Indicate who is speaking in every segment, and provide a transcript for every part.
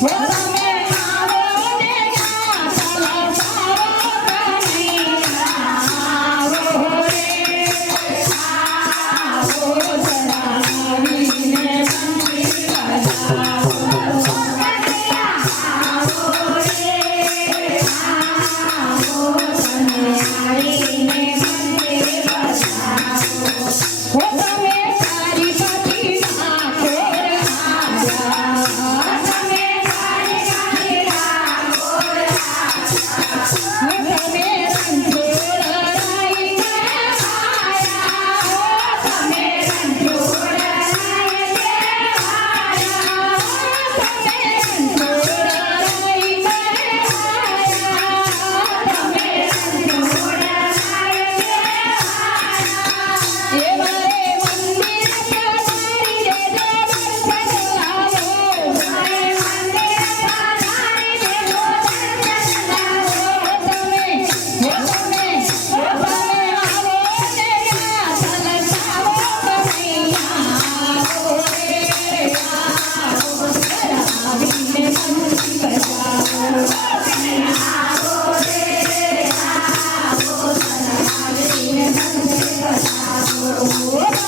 Speaker 1: Woo!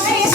Speaker 1: Praise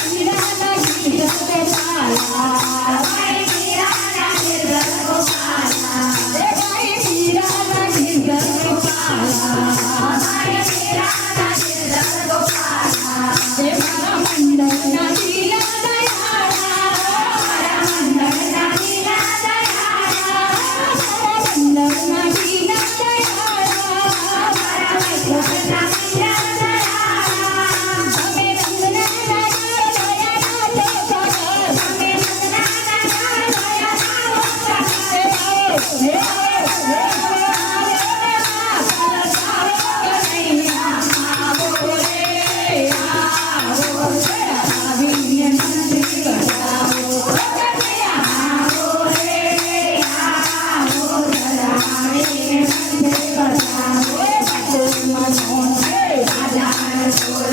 Speaker 1: I'm